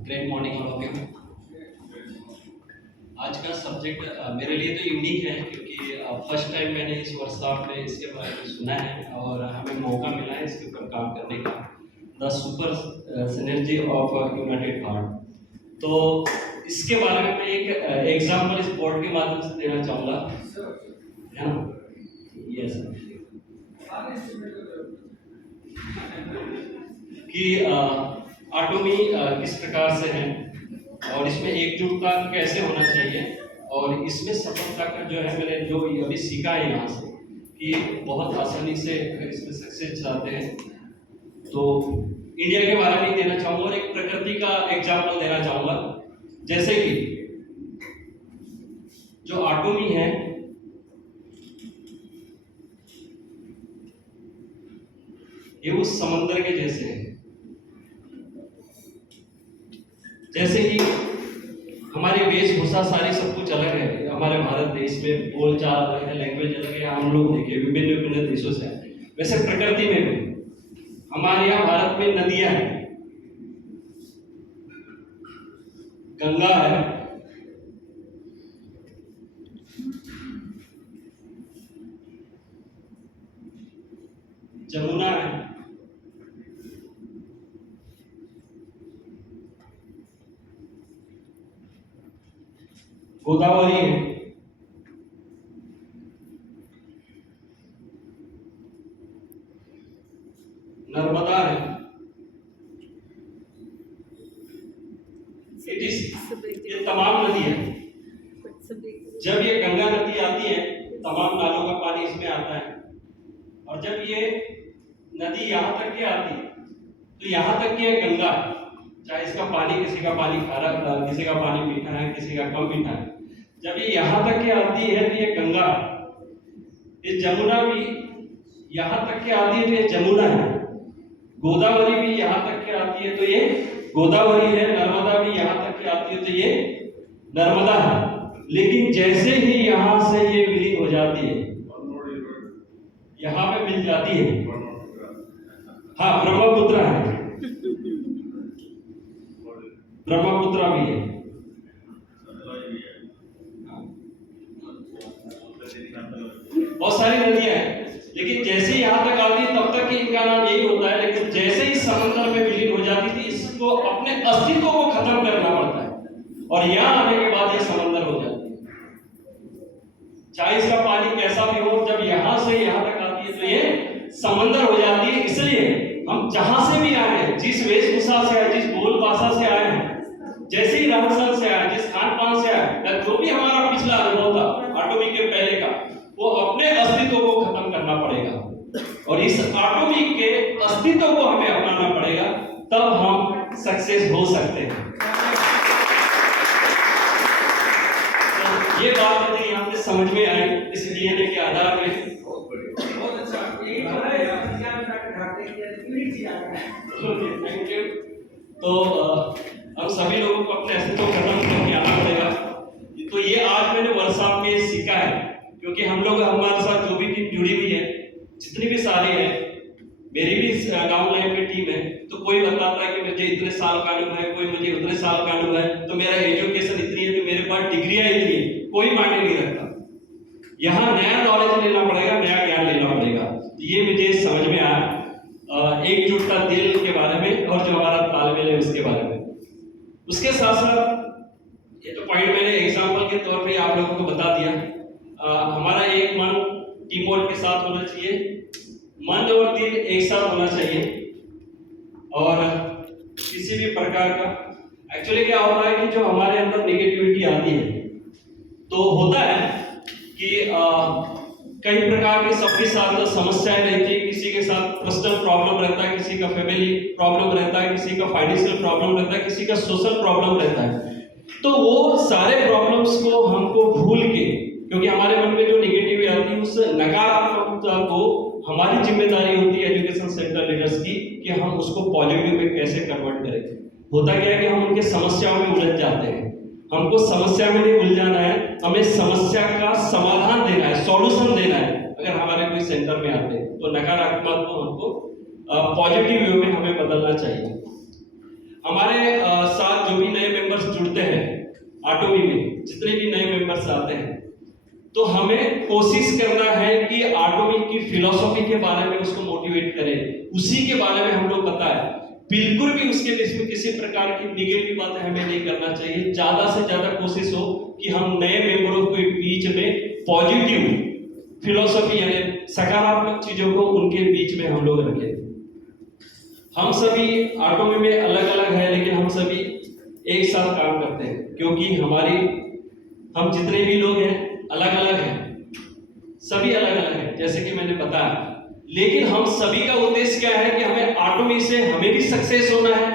Great morning all of you. आज का subject मेरे लिए तो यूनिक है क्योंकि फर्स्ट टाइम मैंने इस वर्कशॉप में इसके बारे में सुना है और हमें मौका मिला है इसके ऊपर काम करने का। The super synergy of United heart. तो इसके बारे में मैं एक एग्जाम्पल इस बोर्ड के माध्यम से देना चाहूँगा, है ना? यस कि आटोमी किस प्रकार से है और इसमें एकजुटता कैसे होना चाहिए और इसमें सफलता का जो है मैंने जो अभी सीखा है यहाँ से कि बहुत आसानी से अगर इसमें सक्सेस चाहते हैं तो इंडिया के बारे में देना चाहूँगा और एक प्रकृति का एग्जाम्पल देना चाहूँगा। जैसे कि जो आटोमी है ये उस समंदर के जैसे है। जैसे कि हमारी वेशभूषा सारी सब कुछ अलग है, हमारे भारत देश में बोलचाल अलग है, लैंग्वेज अलग है, हम लोग देखिए विभिन्न विभिन्न देशों से हैं। वैसे प्रकृति में भी हमारे यहाँ भारत में नदियां हैं, गंगा है, जमुना है, गोदावरी है, नर्मदा है। ये तमाम नदी है। जब ये गंगा नदी आती है तमाम नालों का पानी इसमें आता है और जब ये नदी यहाँ तक के आती है तो यहाँ तक की है गंगा, चाहे इसका पानी किसी का पानी खारा, किसी का पानी मीठा है, किसी का कम मीठा है। जब ये यहाँ तक के आती है तो ये गंगा, ये जमुना भी यहाँ तक के आती है तो ये जमुना है, गोदावरी भी यहाँ तक के आती है तो ये गोदावरी है, नर्मदा भी यहाँ तक के आती है तो ये नर्मदा है। लेकिन जैसे ही यहाँ से ये विलीन हो जाती है, यहाँ पे मिल जाती है, हाँ ब्रह्मपुत्र है, ब्रह्मपुत्र भी है, बहुत सारी नदियां हैं। लेकिन जैसे ही यहाँ तक आती है तब तक इनका नाम यही होता है, लेकिन जैसे ही समंदर में विलीन हो जाती थी इसको अपने अस्तित्व को खत्म करना पड़ता है और यहाँ आने के बाद ये समंदर हो जाती है। चाहे इसका पानी कैसा भी हो, जब यहाँ से यहाँ तक आती है तो ये समंदर हो जाती है। इसलिए हम जहां से भी आए हैं, जिस वेशभूषा से आए, जिस बोल भाषा से आए हैं, जैसे ही रहन सहन से आए, जिस खान पान से आए, या जो भी हमारा पिछला अनुभव था आटोमी के पहले का, वो अपने अस्तित्व को खत्म करना पड़ेगा और इस आटोमी के अस्तित्व को हमें अपनाना पड़ेगा, तब हम सक्सेस हो सकते हैं। तो ये बात मुझे यहाँ पे समझ में आई इस डीएनए के आधार में। बहुत अच्छा, थैंक यू। तो हम सभी लोगों को अपने अस्तित्व को खत्म करके आना पड़ेगा। तो ये आज मैंने वर्कशॉप में सीखा है क्योंकि हम लोग, हमारे साथ जो भी टीम जुड़ी हुई है, जितनी भी सारी है, मेरी भी गांव लाइन में टीम है, तो कोई बताता है कि मुझे इतने साल का अनुभव है, कोई मुझे उतने साल का अनुभव है, तो मेरा एजुकेशन इतनी है, तो मेरे पास डिग्रियां इतनी है, कोई मायने नहीं रखता। यहाँ नया नॉलेज लेना पड़ेगा, नया ज्ञान लेना पड़ेगा। तो ये मुझे समझ में आया एकजुटता दिल के बारे में और जो हमारा तालमेल है उसके बारे में। उसके साथ साथ ये तो पॉइंट मैंने एग्जाम्पल के तौर पे आप लोगों को बता दिया। हमारा एक मन टीम वर्क के साथ होना चाहिए, मन और दिल एक साथ होना चाहिए और किसी भी प्रकार का एक्चुअली क्या होता है कि जो हमारे अंदर नेगेटिविटी आती है तो होता है कि कई प्रकार के सबके साथ समस्याएं रहती है, किसी के साथ पर्सनल प्रॉब्लम रहता है, किसी का फैमिली प्रॉब्लम रहता है, किसी का फाइनेंशियल प्रॉब्लम रहता है, किसी का सोशल प्रॉब्लम रहता है। तो वो सारे प्रॉब्लम्स को हमको भूल के, क्योंकि हमारे मन में जो नेगेटिविटी आती है उस नकारात्मकता को हमारी जिम्मेदारी होती है एजुकेशन सेंटर लीडर्स की कि हम उसको पॉजिटिव में कैसे कन्वर्ट करें। होता क्या है कि हम उनके समस्याओं में उलझ जाते हैं, हमको समस्या में नहीं उलझाना है, हमें समस्या का समाधान देना है, सॉल्यूशन देना है। अगर हमारे कोई सेंटर में आते हैं तो नकारात्मक को हमको पॉजिटिव वे में हमें बदलना चाहिए। हमारे साथ जो मेंबर्स जुड़ते हैं आटोमी में, जितने भी नए मेंबर्स आते हैं, तो हमें कोशिश करना है कि आटोमी की फिलॉसफी के बारे में उसको मोटिवेट करें, उसी के बारे में हम लोग बताएं। बिल्कुल भी उसके बीच में किसी प्रकार की निगेटिव बातें हमें नहीं करना चाहिए। ज्यादा से ज्यादा कोशिश हो कि हम नए मेंबरों के बीच में पॉजिटिव फिलॉसफी यानी सकारात्मक चीजों को उनके बीच में हम लोग रखें। हम सभी आटोमी में अलग अलग है, लेकिन हम सभी एक साथ काम करते हैं, क्योंकि हम जितने भी लोग हैं अलग अलग हैं, सभी अलग अलग हैं जैसे कि मैंने बताया, लेकिन हम सभी का उद्देश्य क्या है कि हमें आटोमी से हमें भी सक्सेस होना है,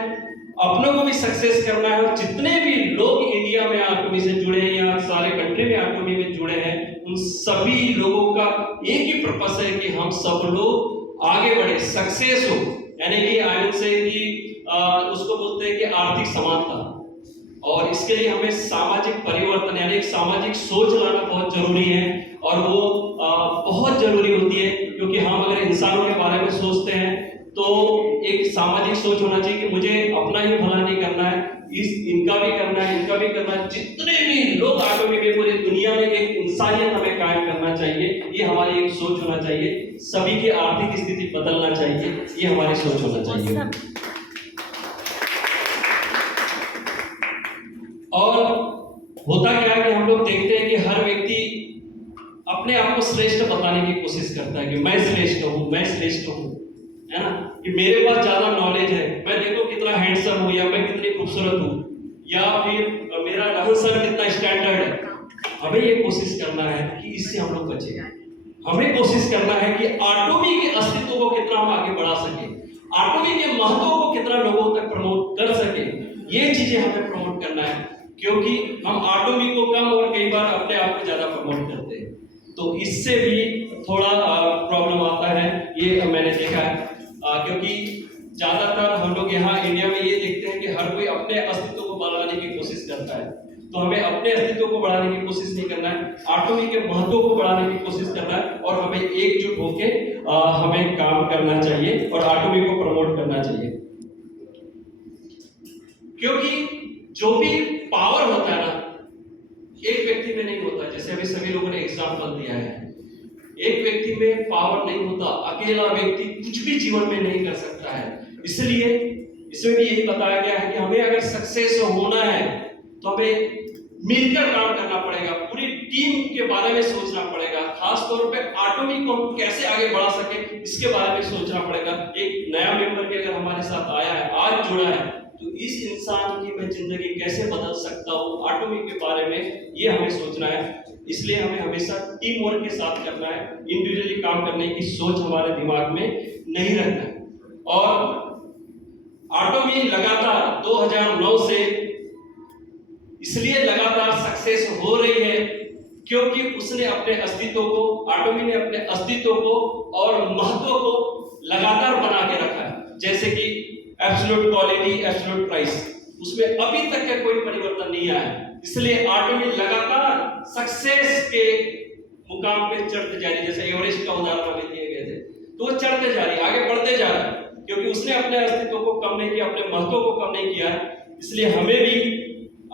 अपनों को भी सक्सेस करना है। और जितने भी लोग इंडिया में आटोमी से जुड़े हैं या सारे कंट्री में आटोमी में जुड़े हैं, उन सभी लोगों का एक ही पर्पस है कि हम सब लोग आगे बढ़े, सक्सेस हो, यानी कि आई विल से कि उसको बोलते हैं कि आर्थिक समानता। और इसके लिए हमें सामाजिक परिवर्तन यानी एक सामाजिक सोच लाना बहुत जरूरी है, और वो बहुत जरूरी होती है, क्योंकि हम अगर इंसानों के बारे में सोचते हैं तो एक सामाजिक सोच होना चाहिए कि मुझे अपना ही भला नहीं करना है, इनका भी करना है, इनका भी करना है। जितने भी लोग आटोमी में पूरी दुनिया में एक इंसानियत हमें कायम करना चाहिए, ये हमारी एक सोच होना चाहिए। सभी की आर्थिक स्थिति बदलना चाहिए, ये हमारी सोच होना चाहिए। और होता क्या है कि हम लोग देखते हैं कि हर व्यक्ति अपने आप को श्रेष्ठ बताने की कोशिश करता है कि मैं श्रेष्ठ हूँ, मैं श्रेष्ठ हूँ, है ना, कि मेरे पास ज्यादा नॉलेज है, मैं देखो कितना हैंडसम हूँ, या मैं कितनी खूबसूरत हूँ, या फिर मेरा रहन सहन कितना स्टैंडर्ड है। हमें ये कोशिश करना है कि इससे हम लोग बचे। हमें कोशिश करना है कि आटोमी के अस्तित्व को कितना हम आगे बढ़ा सके, आटोमी के महत्व को कितना लोगों तक प्रमोट कर सके, ये चीजें हमें प्रमोट करना है। क्योंकि हम आटोमी को कम और कई बार अपने आप को ज्यादा प्रमोट करते हैं, तो इससे भी थोड़ा प्रॉब्लम आता है, ये मैंने देखा है। क्योंकि ज्यादातर हम लोग यहाँ इंडिया में ये देखते हैं कि हर कोई अपने अस्तित्व को बढ़ाने की कोशिश करता है, तो हमें अपने अस्तित्व को बढ़ाने की कोशिश नहीं करना है, आटोमी के महत्व को बढ़ाने की कोशिश करना है, और हमें एकजुट होकर हमें काम करना चाहिए और आटोमी को प्रमोट करना चाहिए। क्योंकि जो भी पावर होता है ना, एक व्यक्ति में नहीं होता, जैसे अभी सभी लोगों ने एग्जाम्पल दिया है, एक व्यक्ति में पावर नहीं होता, अकेला व्यक्ति कुछ भी जीवन में नहीं कर सकता है। इसलिए इसमें भी यही बताया गया है कि हमें अगर सक्सेस होना है तो हमें मिलकर काम करना पड़ेगा, पूरी टीम के बारे में सोचना पड़ेगा, खास तौर पे आटोमी को हम कैसे आगे बढ़ा सके इसके बारे में सोचना पड़ेगा। एक नया मेंबर के अगर हमारे साथ आया है, आज जुड़ा है, तो इस इंसान की मैं जिंदगी कैसे बदल सकता हूँ, आटोमी के बारे में ये हमें सोचना है। इसलिए हमें हमेशा टीम वर्क के साथ करना है, इंडिविजुअली काम करने की सोच हमारे दिमाग में नहीं रखना है। और आटोमी लगातार 2009 से इसलिए लगातार सक्सेस हो रही है क्योंकि उसने अपने अस्तित्व को, आटोमी ने अपने अस्तित्व को और महत्व को लगातार बना के रखा है। जैसे कि एब्सोल्यूट क्वालिटी, एब्सोल्यूट प्राइस, उसमें अभी तक का कोई परिवर्तन नहीं आया। इसलिए आटोमी लगातार सक्सेस के मुकाम पे चढ़ते जा रही है। जैसे एवरेस्ट का उदाहरण हमें दिए गए थे, तो वो चढ़ते जा रही है, आगे बढ़ते जा रहा है, क्योंकि उसने अपने अस्तित्व को कम नहीं किया, अपने महत्व को कम नहीं किया। इसलिए हमें भी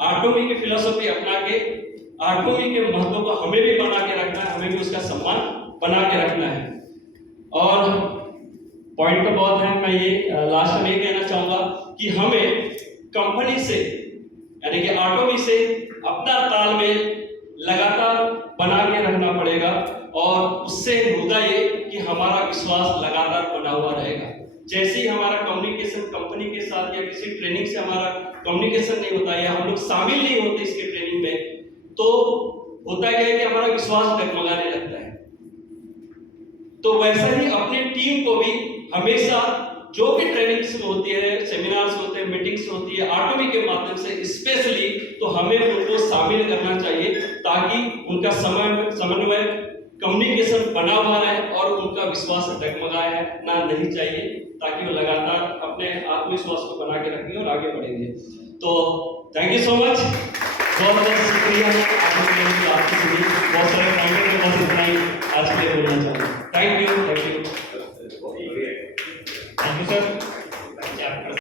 आटोमी की फिलॉसफी अपना के आटोमी के महत्व को हमें भी बना के रखना है, हमें भी उसका सम्मान बना के रखना है। और पॉइंट तो बहुत है, मैं ये लास्ट में ये कहना चाहूंगा कि हमें कंपनी से यानी कि आटोमी से अपना तालमेल लगातार बना के रखना पड़ेगा, और उससे होगा ये कि हमारा विश्वास लगातार बना हुआ रहेगा। जैसे ही हमारा कम्युनिकेशन कंपनी के साथ या किसी ट्रेनिंग से हमारा कम्युनिकेशन नहीं होता या हम लोग शामिल नहीं होते इसके ट्रेनिंग में, तो होता क्या है कि हमारा विश्वास डगमगाने लगता है। तो वैसा ही अपनी टीम को भी हमेशा जो भी ट्रेनिंग्स होती है, सेमिनार्स होते हैं, मीटिंग्स होती है आटोमी के माध्यम से स्पेशली, तो हमें उनको शामिल करना चाहिए ताकि उनका समन्वय कम्युनिकेशन बना हुआ रहे और उनका विश्वास डगमगाए ना नहीं चाहिए, ताकि वो लगातार अपने आत्मविश्वास को बना के रखेंगे और आगे बढ़ेंगे। तो थैंक यू सो मच, बहुत बहुत शुक्रिया आपकी बहुत सारे कमेंट के पास इतना ही आज के लिए बोलना चाहूँगा। Thank you sir.